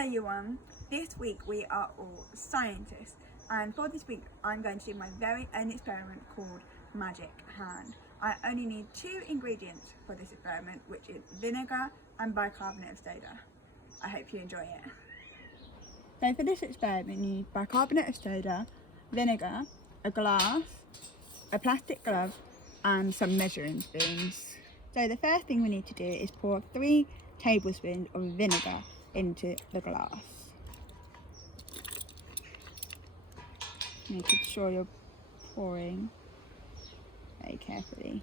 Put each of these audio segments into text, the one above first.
Hello everyone, this week we are all scientists, and for this week I'm going to do my very own experiment called Magic Hand. I only need 2 ingredients for this experiment, which is vinegar and bicarbonate of soda. I hope you enjoy it. So for this experiment you need bicarbonate of soda, vinegar, a glass, a plastic glove and some measuring spoons. So the first thing we need to do is pour 3 tablespoons of vinegar into the glass. Making sure you're pouring very carefully.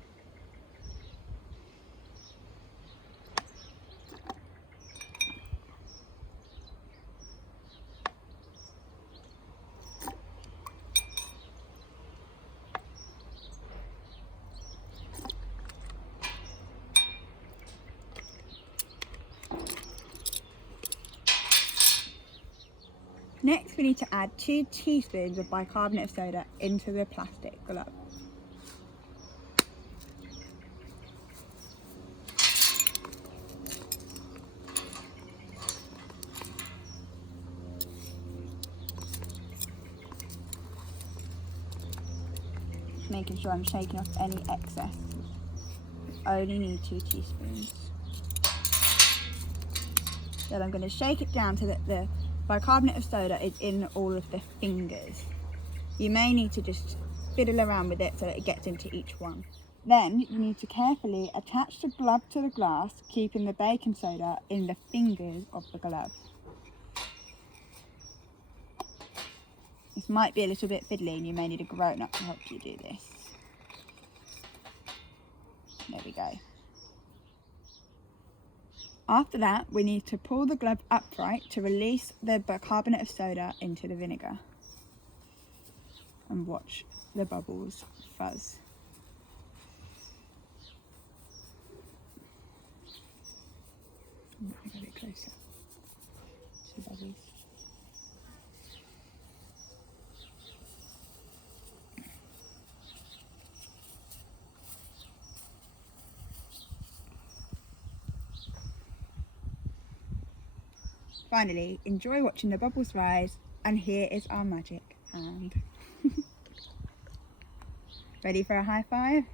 Next we need to add 2 teaspoons of bicarbonate of soda into the plastic glove. Just making sure I'm shaking off any excess. I only need 2 teaspoons. Then I'm going to shake it down so that the bicarbonate of soda is in all of the fingers. You may need to just fiddle around with it so that it gets into each one. Then you need to carefully attach the glove to the glass, keeping the baking soda in the fingers of the glove. This might be a little bit fiddly and you may need a grown-up to help you do this. There we go. After that, we need to pull the glove upright to release the bicarbonate of soda into the vinegar. And watch the bubbles fuzz. A bit closer to the bubbles. Finally, enjoy watching the bubbles rise, and here is our magic hand. Ready for a high five?